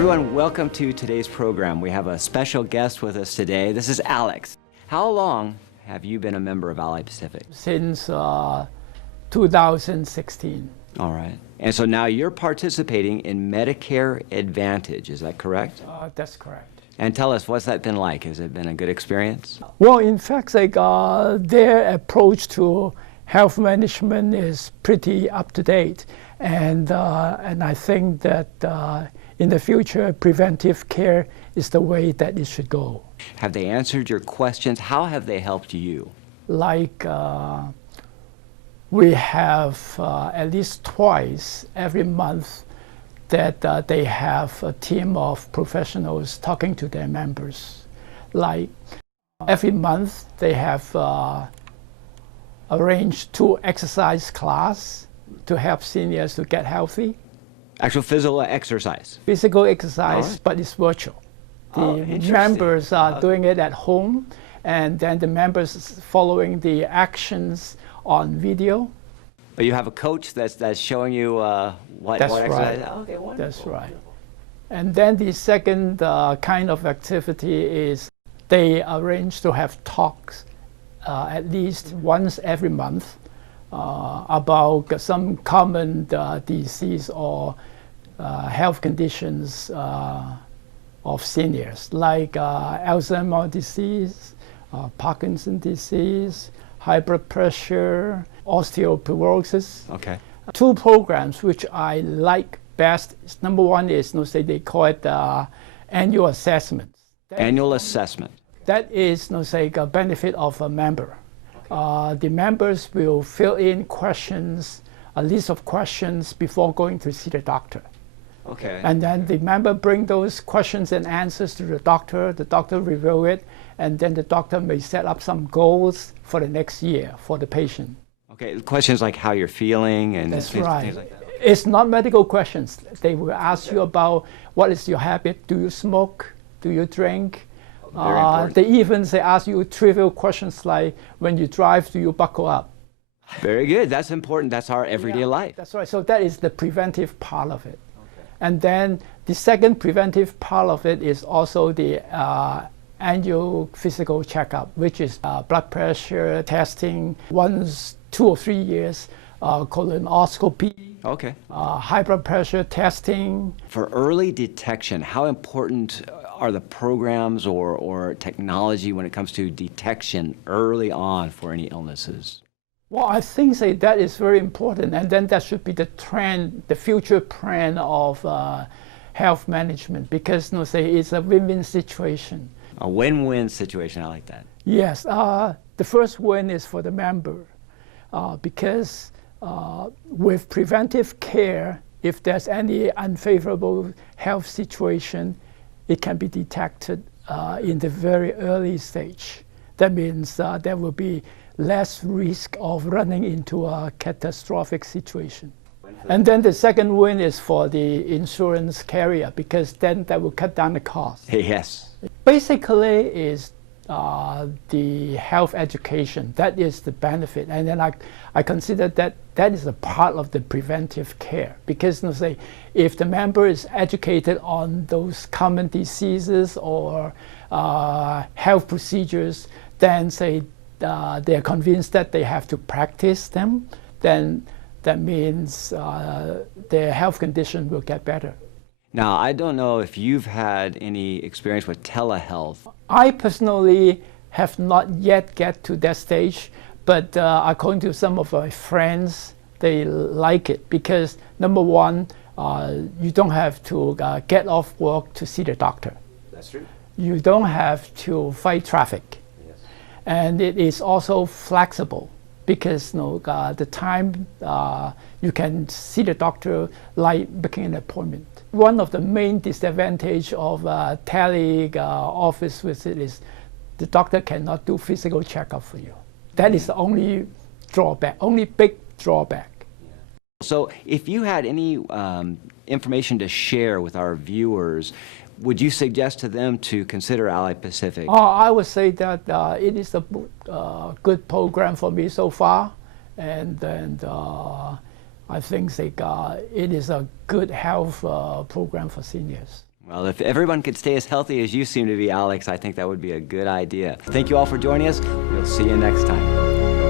Everyone, welcome to today's program. We have a special guest with us today. This is Alex. How long have you been a member of Ally Pacific? Since 2016. All right. And so now you're participating in Medicare Advantage, is that correct? That's correct. And tell us, what's that been like? Has it been a good experience? Well, in fact, their approach to health management is pretty up to date, and I think that in the future, preventive care is the way that it should go. Have they answered your questions? How have they helped you? Like we have at least twice every month that they have a team of professionals talking to their members. Like every month they have arranged 2 exercise class to help seniors to get healthy. Actual physical exercise? Physical exercise, but it's virtual. The members are doing it at home, and then the members following the actions on video. But you have a coach that's showing you what exercise? Right. Okay, wonderful. That's right. And then the second kind of activity is they arrange to have talks at least once every month about some common disease or health conditions of seniors, like Alzheimer's disease, Parkinson's disease, high blood pressure, osteoporosis. Okay. 2 programs which I like best. Number one is, they call it annual assessment. Annual assessment. That is, a benefit of a member. The members will fill in questions, a list of questions before going to see the doctor. Okay. And then the member bring those questions and answers to the doctor review it, and then the doctor may set up some goals for the next year for the patient. Okay, questions like how you're feeling and That's things right. like that. It's not medical questions. They will ask you about what is your habit. Do you smoke? Do you drink? Very important. They ask you trivial questions like, when you drive, do you buckle up? Very good. That's important. That's our everyday life. That's right. So that is the preventive part of it. Okay. And then the second preventive part of it is also the annual physical checkup, which is blood pressure testing once 2 or 3 years, colonoscopy, Okay. high blood pressure testing. For early detection, how important are the programs or technology when it comes to detection early on for any illnesses? Well, I think that is very important, and then that should be the trend, the future trend of health management, because it's a win-win situation. A win-win situation, I like that. Yes, the first win is for the member, because with preventive care, if there's any unfavorable health situation, it can be detected in the very early stage. That means there will be less risk of running into a catastrophic situation. And then the second win is for the insurance carrier, because then that will cut down the cost. Yes. Basically is the health education. That is the benefit. And then I consider that is a part of the preventive care, because if the member is educated on those common diseases or health procedures, then they're convinced that they have to practice them, then that means their health condition will get better. Now, I don't know if you've had any experience with telehealth. I personally have not yet get to that stage, but according to some of my friends, they like it because, number one, you don't have to get off work to see the doctor. That's true. You don't have to fight traffic. Yes. And it is also flexible, because the time you can see the doctor like making an appointment. One of the main disadvantages of tele office visit is the doctor cannot do physical checkup for you. That is the only drawback, only big drawback. So if you had any information to share with our viewers, would you suggest to them to consider Ally Pacific? I would say that it is a good program for me so far, and I think it is a good health program for seniors. Well, if everyone could stay as healthy as you seem to be, Alex, I think that would be a good idea. Thank you all for joining us. We'll see you next time.